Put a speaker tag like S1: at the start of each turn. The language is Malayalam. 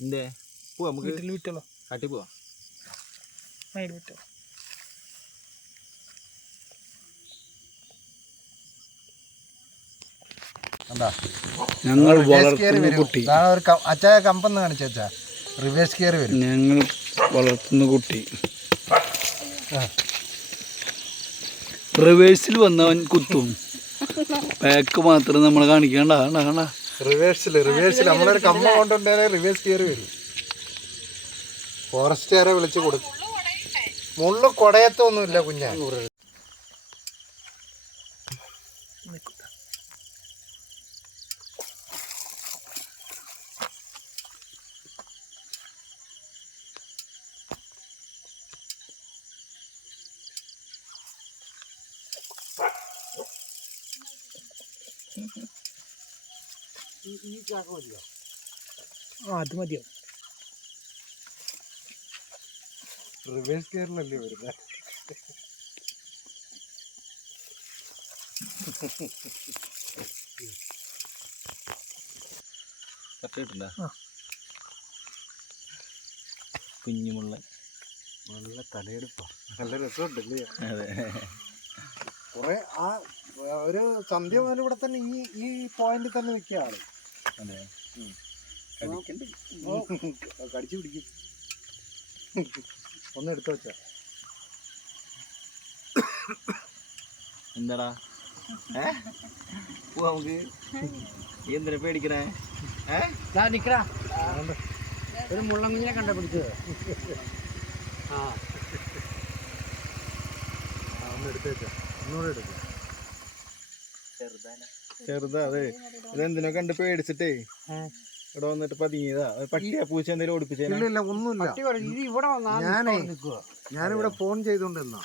S1: എന്തേ പോവാ നമുക്ക്.
S2: വീട്ടിൽ വിറ്റല്ലോ
S1: കാട്ടി പോവാ.
S2: മയിൽ വിറ്റോ
S3: ഞങ്ങൾ വളർത്തുന്ന കുട്ടി.
S4: ഒരു അച്ചായ കമ്പെന്ന് കാണിച്ചാ റിവേഴ്സ് കയറി വരും.
S3: ഞങ്ങൾ വളർത്തുന്ന കുട്ടി. റിവേഴ്സിൽ വന്നവൻ കുത്തും. ബാക്ക് മാത്രം നമ്മൾ കാണിക്കണ്ട. കണ്ട കണ്ട.
S4: റിവേഴ്സിൽ റിവേഴ്സിൽ നമ്മളൊരു കമ്മ കൊണ്ടുണ്ടായാലേ റിവേഴ്സ് കയറി വരും. ഫോറസ്റ്റുകാരെ വിളിച്ച് കൊടുക്കും മുള്ളു കൊടയത്തൊന്നുമില്ല കുഞ്ഞാ.
S2: ആ അത് മതിയോ?
S4: റിവേഴ്സ് കയറിലല്ലേ വരുന്നത്.
S1: കുഞ്ഞുമുള്ള
S4: നല്ല തലയെടുപ്പാ. നല്ല രസമുണ്ടല്ലേ?
S1: അതെ.
S4: കുറെ ആ ഒരു സന്ധ്യ മുതൽ ഇവിടെ തന്നെ ഈ ഈ പോയിന്റിൽ തന്നെ നിൽക്കുക ആൾ കടിച്ചു പിടിക്കും. ഒന്ന് എടുത്തു വെച്ച.
S1: എന്താടാ? പോവാ നമുക്ക്. എന്തിനാ പേടിക്കണേ? ഏ?
S4: ഒരു മുള്ളങ്കുഞ്ഞിനെ കണ്ട പിടിച്ചത്. ആ ഒന്ന് എടുത്തു വെച്ചാ. ഒന്നുകൂടെ എടുക്കും.
S1: ചെറുതാ അതെ. ഇതെന്തിനോ കണ്ട് പേടിച്ചിട്ടേ. ഇവിടെ വന്നിട്ട് പതിങ്ങിയതാ പട്ടിയാ പൂച്ച എന്തെങ്കിലും ഓടിപ്പിച്ചേ
S4: ഇല്ല ഇല്ല ഒന്നുമില്ല ഞാനേ ഞാനിവിടെ ഫോൺ ചെയ്തോണ്ടിരുന്ന